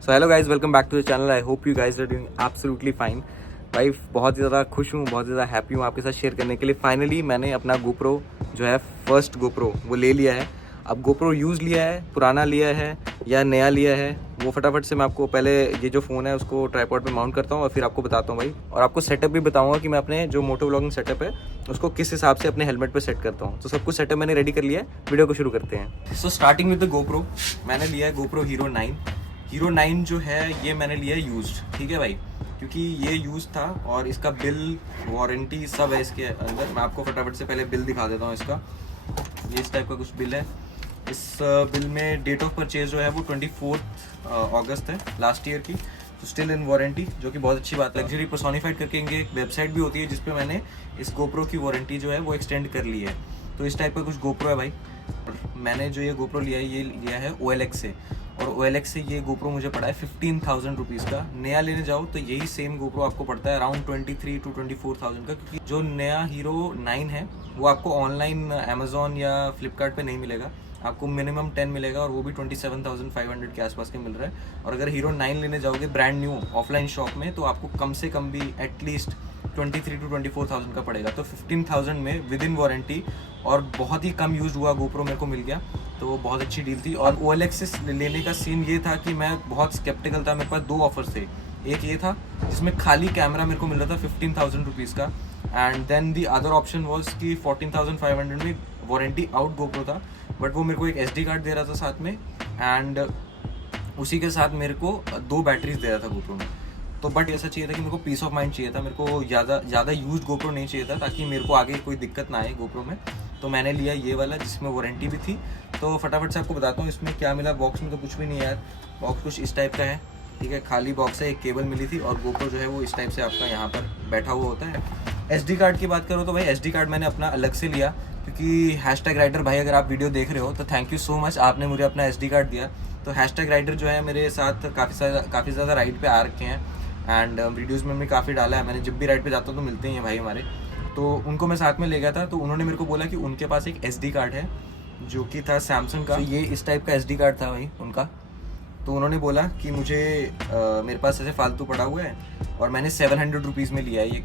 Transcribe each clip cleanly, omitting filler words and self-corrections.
So hello guys, welcome back to the channel. I hope you guys are doing absolutely fine. भाई बहुत ही ज़्यादा खुश हूँ, बहुत ज़्यादा हैप्पी हूँ आपके साथ शेयर करने के लिए। फाइनली मैंने अपना GoPro जो है फर्स्ट GoPro वो ले लिया है। अब GoPro यूज़ लिया है, पुराना लिया है या नया लिया है, वो फटाफट से मैं आपको पहले ये जो फ़ोन है उसको ट्राइपॉड पे माउंट करता हूँ और फिर आपको बताता हूँ भाई। और आपको सेटअप भी बताऊँगा कि मैं अपने जो मोटो व्लॉगिंग सेटअप है उसको किस हिसाब से अपने हेलमेट पे सेट करता हूँ। तो सब कुछ सेटअप मैंने रेडी कर लिया है, वीडियो को शुरू करते हैं। So starting with the GoPro, मैंने लिया है GoPro हीरो 9 जो है ये मैंने लिया है यूज्ड, ठीक है भाई, क्योंकि ये यूज था और इसका बिल वारंटी सब है इसके अंदर। मैं आपको फटाफट से पहले बिल दिखा देता हूँ इसका। ये इस टाइप का कुछ बिल है। इस बिल में डेट ऑफ परचेज जो है वो 24 अगस्त है लास्ट ईयर की, तो स्टिल इन वारंटी, जो कि बहुत अच्छी बात है। लग्जरी पर्सोनिफाइड करके एक वेबसाइट भी होती है जिसपे मैंने इस GoPro की वारंटी जो है वो एक्सटेंड कर ली है। तो इस टाइप का कुछ GoPro है भाई। मैंने जो ये GoPro लिया है ये लिया है OLX से, और OLX से ये GoPro मुझे पड़ा है 15,000 रुपीज़ का। नया लेने जाओ तो यही सेम GoPro आपको पड़ता है अराउंड 23 to 24,000 का, क्योंकि जो नया हीरो 9 है वो आपको ऑनलाइन अमेजोन या फ्लिपकार्ट पे नहीं मिलेगा, आपको मिनिमम 10 मिलेगा, और वो भी 27,500 के आसपास के मिल रहा है। और अगर हीरो 9 लेने जाओगे ब्रांड न्यू ऑफलाइन शॉप में तो आपको कम से कम भी एटलीस्ट 23 to 24,000 का पड़ेगा। तो 15,000 में विद इन वारंटी और बहुत ही कम यूज हुआ GoPro मेरे को मिल गया, तो वो बहुत अच्छी डील थी। और OLX से लेने का सीन ये था कि मैं बहुत स्केप्टिकल था। मेरे पास दो ऑफर्स थे, एक ये था जिसमें खाली कैमरा मेरे को मिल रहा था 15,000 रुपीज़ का, and then the other option was कि 14,500 में वारंटी आउट GoPro था, बट वो मेरे को एक SD कार्ड दे रहा था साथ में, एंड उसी के साथ मेरे को 2 बैटरीज दे रहा था GoPro में। तो बट ऐसा चाहिए था कि मेरे को पीस ऑफ माइंड चाहिए था, मेरे को ज़्यादा यूज GoPro नहीं चाहिए था, ताकि मेरे को आगे कोई दिक्कत ना आए GoPro में। तो मैंने लिया ये वाला जिसमें वारंटी भी थी। तो फटाफट से आपको बताता हूँ इसमें क्या मिला। बॉक्स में तो कुछ भी नहीं है यार, बॉक्स कुछ इस टाइप का है, ठीक है, खाली बॉक्स है। एक केबल मिली थी और GoPro जो है वो इस टाइप से आपका यहाँ पर बैठा हुआ होता है। SD कार्ड की बात करो तो भाई SD कार्ड मैंने अपना अलग से लिया, क्योंकि #राइडर भाई अगर आप वीडियो देख रहे हो तो थैंक यू सो मच, आपने मुझे अपना SD कार्ड दिया। तो #राइडर जो है मेरे साथ काफ़ी ज़्यादा राइड पे आ रखे हैं, एंड वीडियोज़ में भी काफ़ी डाला है मैंने। जब भी राइड पे जाता हूँ तो मिलते ही हैं भाई हमारे, तो उनको मैं साथ में ले गया था। तो उन्होंने मेरे को बोला कि उनके पास एक SD कार्ड है जो कि था सैमसंग का। तो ये इस टाइप का SD कार्ड था भाई उनका। तो उन्होंने बोला कि मुझे मेरे पास ऐसे फालतू पड़ा हुआ है, और मैंने 700 रुपीज़ में लिया है ये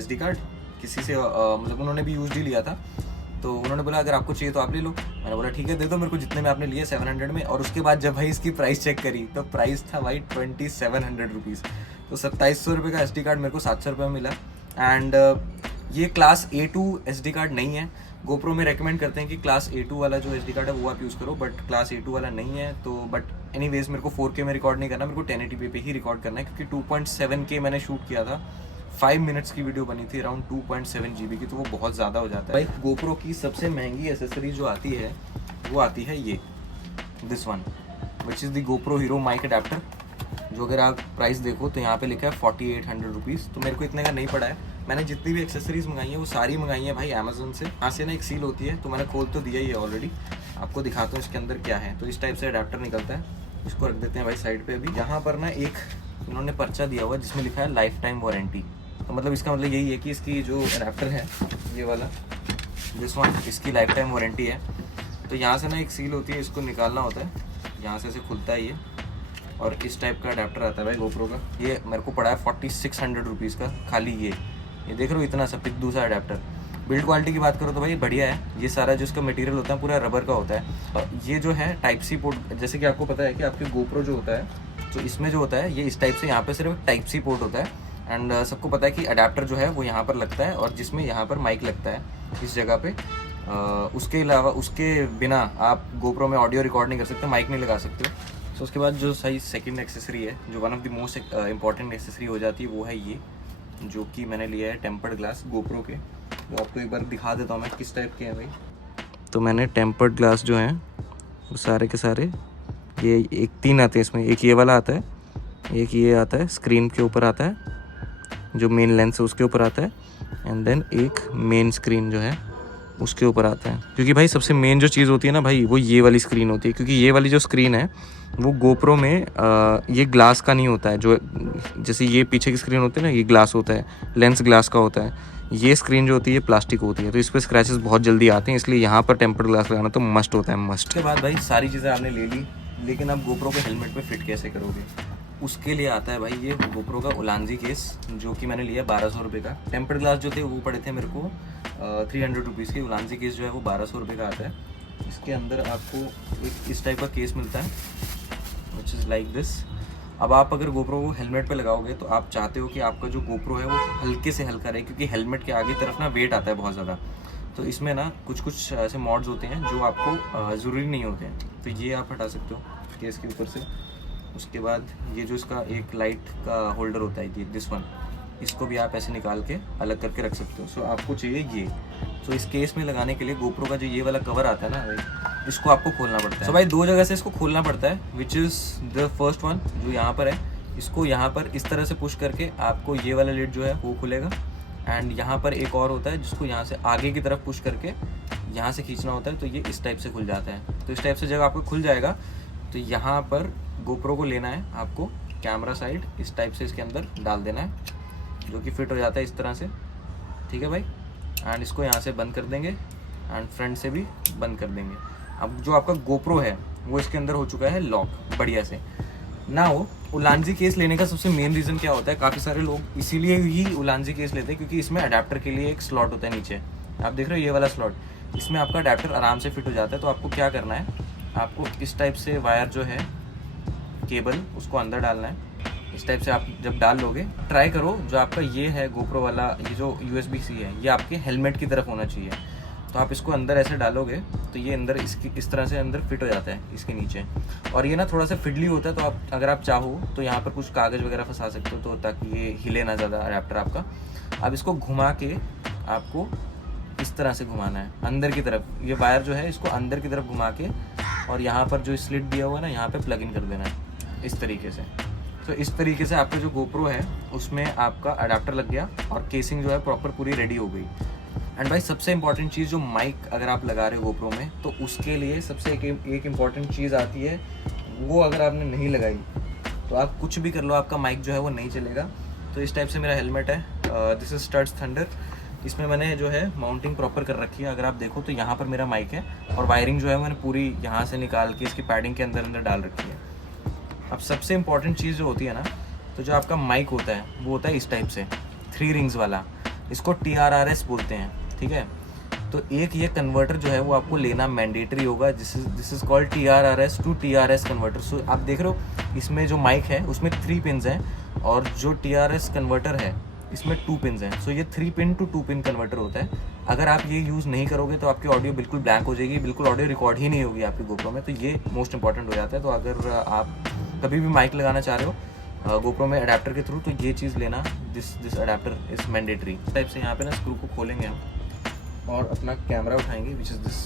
SD कार्ड किसी से, मतलब उन्होंने भी यूज ही लिया था। तो उन्होंने बोला अगर आपको चाहिए तो आप ले लो। मैंने बोला ठीक है दे दो मेरे को जितने में आपने लिए 700 में। और उसके बाद जब भाई इसकी प्राइस चेक करी तो प्राइस था भाई 2700 रुपीज़। तो 2700 रुपये का SD कार्ड मेरे को 700 रुपये में मिला। एंड ये क्लास A2 SD कार्ड नहीं है। GoPro में रेकमेंड करते हैं कि क्लास A2 वाला जो SD कार्ड है वो आप यूज़ करो, बट क्लास A2 वाला नहीं है। तो बट एनीवेज मेरे को 4K में रिकॉर्ड नहीं करना, मेरे को 1080p पे ही रिकॉर्ड करना है, क्योंकि 2.7K मैंने शूट किया था। 5 मिनट्स की वीडियो बनी थी अराउंड 2.7 GB की, तो वो बहुत ज़्यादा हो जाता है भाई। GoPro की सबसे महंगी एसेसरी जो आती है वो आती है ये, this one, which is the GoPro hero mic adapter, जो अगर आप प्राइस देखो तो यहाँ पे लिखा है 4800 रुपीज़। तो मेरे को इतने का नहीं पड़ा है। मैंने जितनी भी एक्सेसरीज मंगाई है वो सारी मंगाई है भाई अमेजोन से। यहाँ से ना एक सील होती है, तो मैंने खोल तो दिया ही है ऑलरेडी, आपको दिखाता हूँ इसके अंदर क्या है। तो इस टाइप से अडेप्टर निकलता है, इसको रख देते हैं भाई साइड पे। अभी यहाँ पर ना एक उन्होंने पर्चा दिया हुआ है जिसमें लिखा है लाइफ टाइम वारंटी। तो मतलब इसका मतलब यही है कि इसकी जो अडेप्टर है ये वाला, दिस वन, इसकी लाइफ टाइम वारंटी है। तो यहाँ से ना एक सील होती है, इसको निकालना होता है, यहाँ से खुलता है ये, और इस टाइप का अडेप्टर आता है भाई GoPro का। ये मेरे को पड़ा है 4600 रुपीज़ का खाली। ये देख रहे हो इतना सा पिक दूसरा अडेप्टर। बिल्ड क्वालिटी की बात करो तो भाई बढ़िया है। ये सारा जो इसका मटेरियल होता है पूरा रबर का होता है। और ये जो है टाइप सी पोर्ट, जैसे कि आपको पता है कि आपके GoPro जो होता है, तो इसमें जो होता है ये इस टाइप से, यहाँ पे सिर्फ टाइप सी पोर्ट होता है, एंड सबको पता है कि अडेप्टर जो है वो यहाँ पर लगता है, और जिसमें यहाँ पर माइक लगता है इस जगह पे। उसके अलावा उसके बिना आप GoPro में ऑडियो रिकॉर्ड नहीं कर सकते, माइक नहीं लगा सकते। तो उसके बाद जो सही सेकंड एक्सेसरी है, जो one of the most important accessory हो जाती है, वो है ये, जो कि मैंने लिया है टेम्पर्ड ग्लास GoPro के। तो आपको एक बार दिखा देता हूँ मैं किस टाइप के हैं भाई। तो मैंने टेम्पर्ड ग्लास जो हैं वो सारे के सारे, ये एक 3 आते हैं इसमें, एक ये वाला आता है, एक ये आता है स्क्रीन के ऊपर आता है, जो मेन लेंस है उसके ऊपर आता है, एंड देन एक मेन स्क्रीन जो है उसके ऊपर आता है। क्योंकि भाई सबसे मेन जो चीज़ होती है ना भाई, वो ये वाली स्क्रीन होती है, क्योंकि ये वाली जो स्क्रीन है वो GoPro में ये ग्लास का नहीं होता है। जो जैसे ये पीछे की स्क्रीन होती है ना, ये ग्लास होता है, लेंस ग्लास का होता है। ये स्क्रीन जो होती है प्लास्टिक होती है, तो इस पर स्क्रैचेस बहुत जल्दी आते हैं, इसलिए यहाँ पर टेम्पर्ड ग्लास लगाना तो मस्ट होता है, मस्ट। उसके बाद भाई सारी चीज़ें आपने ले ली, लेकिन आप GoPro को हेलमेट पे फिट कैसे करोगे? उसके लिए आता है भाई ये GoPro का उलांजी केस, जो कि मैंने लिया 1200 रुपये का। टेम्पर्ड ग्लास जो थे वो पड़े थे मेरे को 300 रुपीज़ के। उलांजी केस जो है वो 1200 रुपये का आता है। इसके अंदर आपको एक इस टाइप का केस मिलता है विच इज़ लाइक दिस। अब आप अगर GoPro को हेलमेट पे लगाओगे तो आप चाहते हो कि आपका जो GoPro है वो हल्के से हल्का रहे, क्योंकि हेलमेट के आगे तरफ ना वेट आता है बहुत ज़्यादा। तो इसमें ना कुछ ऐसे मॉड्स होते हैं जो आपको ज़रूरी नहीं होते हैं, तो ये आप हटा सकते हो केस के ऊपर से। उसके बाद ये जो इसका एक लाइट का होल्डर होता है ये दिस वन, इसको भी आप ऐसे निकाल के अलग करके रख सकते हो। सो आपको चाहिए ये। सो इस केस में लगाने के लिए GoPro का जो ये वाला कवर आता है ना भाई, इसको आपको खोलना पड़ता है। सो भाई 2 जगह से इसको खोलना पड़ता है, विच इज़ द फर्स्ट वन जो यहाँ पर है। इसको यहाँ पर इस तरह से पुश करके आपको ये वाला लिड जो है वो खुलेगा। एंड यहाँ पर एक और होता है जिसको यहाँ से आगे की तरफ पुश करके यहाँ से खींचना होता है, तो ये इस टाइप से खुल जाता है। तो इस टाइप से जब आपको खुल जाएगा तो यहाँ पर GoPro को लेना है आपको, कैमरा साइड इस टाइप से इसके अंदर डाल देना है, जो कि फिट हो जाता है इस तरह से। ठीक है भाई। एंड इसको यहाँ से बंद कर देंगे एंड फ्रंट से भी बंद कर देंगे। अब जो आपका GoPro है वो इसके अंदर हो चुका है लॉक बढ़िया से। ना हो उलांजी केस लेने का सबसे मेन रीज़न क्या होता है, काफ़ी सारे लोग इसीलिए ही उलांजी केस लेते हैं क्योंकि इसमें अडेप्टर के लिए एक स्लॉट होता है नीचे, आप देख रहे हो ये वाला स्लॉट, इसमें आपका अडेप्टर आराम से फिट हो जाता है। तो आपको क्या करना है, आपको इस टाइप से वायर जो है केबल उसको अंदर डालना है। इस टाइप से आप जब डाल लोगे, ट्राई करो जो आपका ये है GoPro वाला, ये जो USB-C है ये आपके हेलमेट की तरफ होना चाहिए। तो आप इसको अंदर ऐसे डालोगे तो ये अंदर इसकी इस तरह से अंदर फिट हो जाता है इसके नीचे। और ये ना थोड़ा सा फिडली होता है, तो आप अगर आप चाहो तो यहाँ पर कुछ कागज़ वगैरह फंसा सकते हो, तो ताकि ये हिले ना ज़्यादा अडेप्टर आपका। अब इसको घुमा के आपको इस तरह से घुमाना है अंदर की तरफ, ये वायर जो है इसको अंदर की तरफ घुमा के, और यहाँ पर जो स्लिट दिया हुआ है ना यहाँ पर प्लग इन कर देना है इस तरीके से। तो इस तरीके से आपका जो GoPro है उसमें आपका अडेप्टर लग गया और केसिंग जो है प्रॉपर पूरी रेडी हो गई। एंड भाई सबसे इंपॉर्टेंट चीज़, जो माइक अगर आप लगा रहे हो GoPro में, तो उसके लिए सबसे एक इम्पॉर्टेंट चीज़ आती है, वो अगर आपने नहीं लगाई तो आप कुछ भी कर लो आपका माइक जो है वो नहीं चलेगा। तो इस टाइप से मेरा हेलमेट है, दिस इज स्टड्स थंडर। इसमें मैंने जो है माउंटिंग प्रॉपर कर रखी है, अगर आप देखो तो यहाँ पर मेरा माइक है और वायरिंग जो है मैंने पूरी यहाँ से निकाल के इसकी पैडिंग के अंदर डाल रखी है। अब सबसे इम्पॉर्टेंट चीज़ जो होती है ना, तो जो आपका माइक होता है वो होता है इस टाइप से 3 रिंग्स वाला, इसको TRRS बोलते हैं। ठीक है, तो एक ये कन्वर्टर जो है वो आपको लेना मैंडेटरी होगा, this is called TRRS to TRS converter. So आप देख रहे हो इसमें जो माइक है उसमें 3 पिन्स हैं और जो TRS कन्वर्टर है इसमें 2 पिन्स हैं। सो ये 3 पिन टू 2 पिन कन्वर्टर होता है। अगर आप ये यूज़ नहीं करोगे तो आपकी ऑडियो बिल्कुल ब्लैंक हो जाएगी, बिल्कुल ऑडियो रिकॉर्ड ही नहीं होगी आपकी GoPro में। तो ये मोस्ट इंपॉर्टेंट हो जाता है। तो अगर आप कभी भी माइक लगाना चाह रहे हो GoPro में अडेप्टर के थ्रू, तो ये चीज़ लेना, this adapter is mandatory. Type से यहाँ पे ना स्क्रू को खोलेंगे हम और अपना कैमरा उठाएंगे विच इज़ दिस,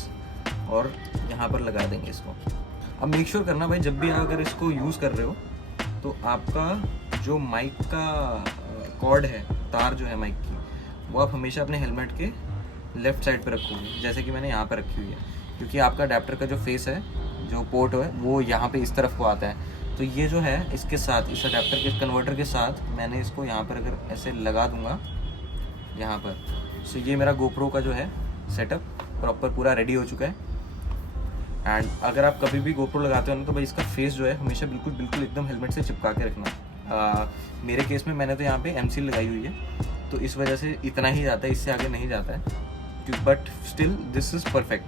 और यहाँ पर लगा देंगे इसको। अब मेक श्योर करना भाई जब भी अगर इसको यूज़ कर रहे हो तो आपका जो माइक का कॉर्ड है, तार जो है माइक की, वो आप हमेशा अपने हेलमेट के लेफ़्ट साइड पर रखोगे, जैसे कि मैंने यहाँ पर रखी हुई है, क्योंकि आपका अडेप्टर का जो फेस है, जो पोर्ट है, वो यहाँ पे इस तरफ को आता है। तो ये जो है इसके साथ, इस अडेप्टर के कन्वर्टर के साथ मैंने इसको यहाँ पर अगर ऐसे लगा दूँगा यहाँ पर, सो ये मेरा GoPro का जो है सेटअप प्रॉपर पूरा रेडी हो चुका है। एंड अगर आप कभी भी GoPro लगाते हो ना, तो भाई इसका फेस जो है हमेशा बिल्कुल एकदम हेलमेट से चिपका के रखना। मेरे केस में मैंने तो यहाँ पे M-Seal लगाई हुई है, तो इस वजह से इतना ही जाता है, इससे आगे नहीं जाता है, but still this is perfect.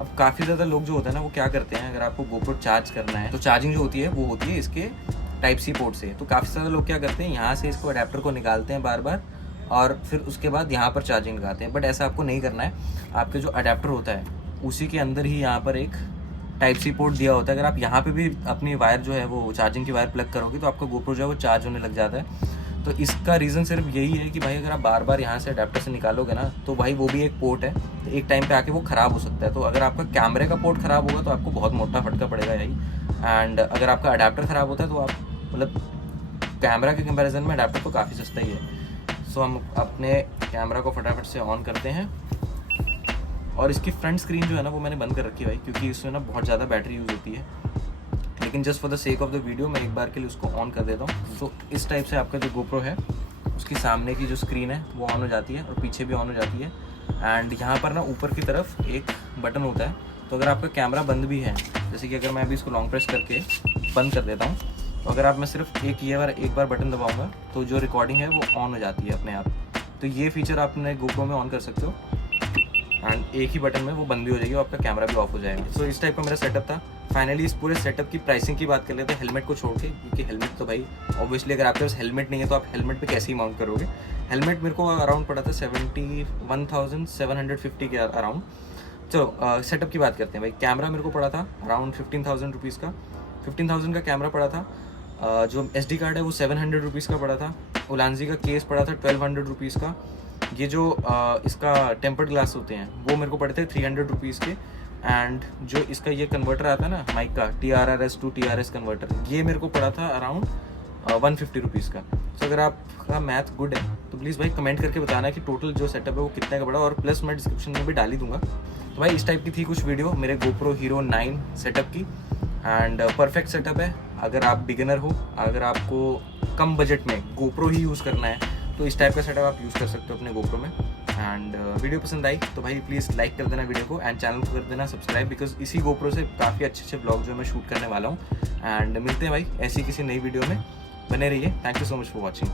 अब काफ़ी ज़्यादा लोग जो होते हैं ना, वो क्या करते हैं, अगर आपको GoPro चार्ज करना है तो चार्जिंग जो होती है वो होती है इसके Type-C पोर्ट से। तो काफ़ी ज़्यादा लोग क्या करते हैं, यहाँ से इसको अडेप्टर को निकालते हैं बार बार और फिर उसके बाद यहाँ पर चार्जिंग लगाते हैं। बट ऐसा आपको नहीं करना है। आपके जो अडेप्टर होता है उसी के अंदर ही यहाँ पर एक Type-C पोर्ट दिया होता है। अगर आप यहाँ पे भी अपनी वायर जो है वो चार्जिंग की वायर प्लग करोगे तो आपका GoPro जो है वो चार्ज होने लग जाता है। तो इसका रीज़न सिर्फ यही है कि भाई अगर आप बार बार यहाँ से अडेप्टर से निकालोगे ना, तो भाई वो भी एक पोर्ट है, तो एक टाइम पे आके वो ख़राब हो सकता है। तो अगर आपका कैमरे का पोर्ट ख़राब होगा तो आपको बहुत मोटा फटका पड़ेगा यही। एंड अगर आपका अडेप्टर ख़राब होता है तो आप मतलब कैमरा के कंपैरिजन में अडेप्टर तो काफ़ी सस्ता ही है। सो हम अपने कैमरा को फटाफट से ऑन करते हैं, और इसकी फ्रंट स्क्रीन जो है ना वो मैंने बंद कर रखी है भाई, क्योंकि इसमें ना बहुत ज़्यादा बैटरी यूज़ होती है। लेकिन just for the sake of the video मैं एक बार के लिए उसको ऑन कर देता हूँ। तो इस टाइप से आपका जो GoPro है उसकी सामने की जो स्क्रीन है वो ऑन हो जाती है और पीछे भी ऑन हो जाती है। एंड यहाँ पर ना ऊपर की तरफ एक बटन होता है, तो अगर आपका कैमरा बंद भी है, जैसे कि अगर मैं अभी इसको लॉन्ग प्रेस करके बंद कर देता हूँ, तो अगर आप मैं सिर्फ एक बार बटन दबाऊंगा तो जो रिकॉर्डिंग है वो ऑन हो जाती है अपने आप। तो ये फीचर आप अपने GoPro में ऑन कर सकते हो एंड एक ही बटन में वो बंद भी हो जाएगी और आपका कैमरा भी ऑफ हो जाएगा। सो इस टाइप का मेरा सेटअप था। फाइनली इस पूरे सेटअप की प्राइसिंग की बात कर लेते हैं हेलमेट को छोड़ के, क्योंकि हेलमेट तो भाई ऑब्वियसली अगर आपके पास हेलमेट नहीं है तो आप हेलमेट पे कैसे ही माउंट करोगे। हेलमेट मेरे को अराउंड पड़ा था 71,750 के अराउंड। चलो सेटअप की बात करते हैं भाई। कैमरा मेरे को पड़ा था अराउंड 15,000 रुपीज़ का, 15,000 का कैमरा पड़ा था। जो SD कार्ड है वो 700 रुपीज़ का पड़ा था। उलांजी का केस पड़ा था 1200 रुपीज़ का। ये जो इसका टेम्पर्ड ग्लास होते हैं वो मेरे को पड़े थे 300 रुपीज़ के। एंड जो इसका ये कन्वर्टर आता है ना माइक का, TRRS to TRS कन्वर्टर, ये मेरे को पड़ा था अराउंड 150 रुपीज़ का। तो अगर आपका मैथ गुड है तो प्लीज़ भाई कमेंट करके बताना कि टोटल जो सेटअप है वो कितने का पड़ा, और प्लस मैं डिस्क्रिप्शन में भी डाल ही दूंगा। तो भाई इस टाइप की थी कुछ वीडियो मेरे GoPro Hero 9 सेटअप की। एंड परफेक्ट सेटअप है अगर आप बिगिनर हो, अगर आपको कम बजट में GoPro ही यूज़ करना है तो इस टाइप का सेटअप आप यूज़ कर सकते हो अपने GoPro में। एंड वीडियो पसंद आई तो भाई प्लीज़ लाइक कर देना वीडियो को, एंड चैनल को कर देना सब्सक्राइब, बिकॉज इसी GoPro से काफ़ी अच्छे ब्लॉग जो मैं शूट करने वाला हूँ। एंड मिलते हैं भाई ऐसी किसी नई वीडियो में, बने रहिए। Thank you so much for watching.